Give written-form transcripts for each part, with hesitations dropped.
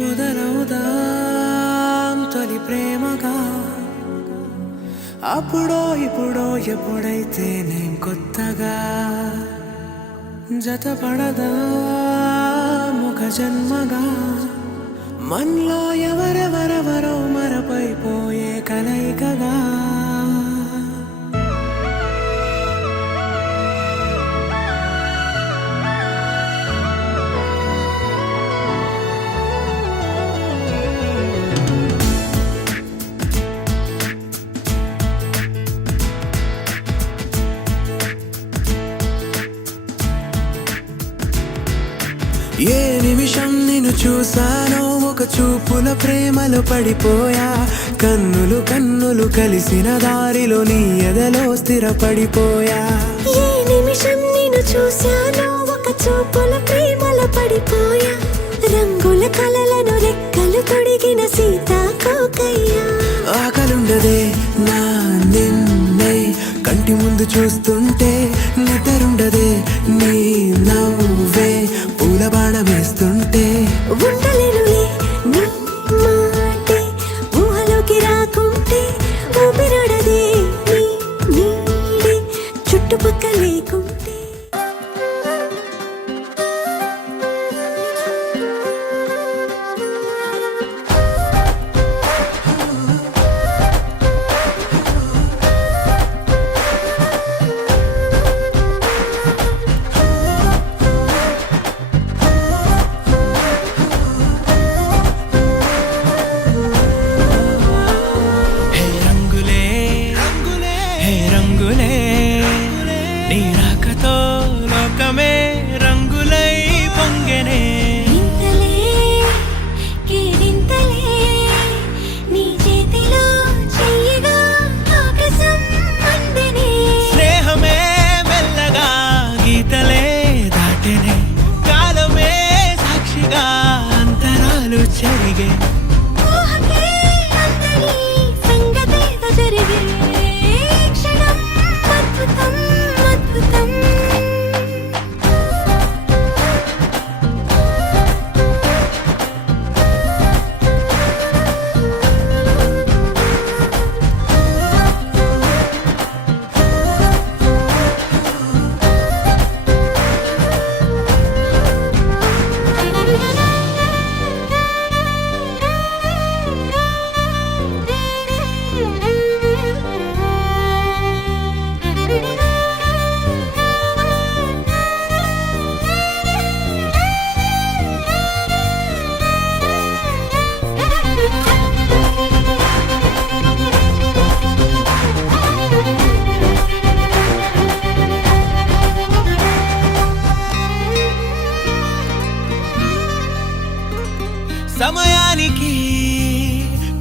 మొదలవుదాం తొలి ప్రేమగా అప్పుడో ఇప్పుడో ఎప్పుడైతే నేను కొత్తగా జతపడదా ఒక జన్మగా మనలో ఎవరెవరెవరో మరపైపోయే కలయికగా ఏ నిమిషం నిన్ను చూసానో ఒక చూపుల ప్రేమలో పడిపోయా కన్నులు కన్నులు కలిసిన దారిలో నీ ఎదలో స్థిరపడిపోయా ఏ నిమిషం నిన్ను చూసానో ఒక చూపుల ప్రేమలో పడిపోయా రంగుల కలలను రెక్కలు తొడిగిన సీతాకోకయ్యా ఆకలుండదే నా నిన్నే కంటి ముందు చూస్తుంటే నిద్రుండదే నీ నవ్వే పూల బాణం వేస్తుంటే ఉండలేనులే నీ మాటే ఊహలోకి రాకుంటే ఊపిరాడదే నీ నీడే చుట్టుపక్కల లేకుంటే నీ రాకతో లోకమే రంగులై పొంగెనే ఇంతలే కేరింతలే నీ చేతిలో చెయ్యగా ఆకాశం అందెనే స్నేహమే మెల్లగా గీతలే దాటెనే కాలమే సాక్షిగా అంతరాలు చెరిగే ఊహకే అందని సంగతేదో జరిగే క్షణం అద్భుతం అద్భుతం సమయానికి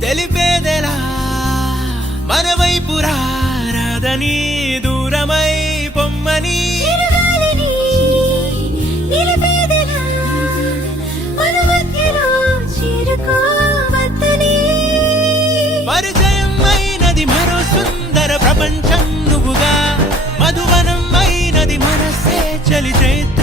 తెలిపేదెలా మన వైపు రాదని దూరమై పొమ్మని చిరుగాలిని నిలిపేదెలా మన మధ్యలో చేరుకోవద్దని పరిచయం అయినది మరో సుందర ప్రపంచం నువ్వుగా మధువనం అయినది మనసే చలి చేతి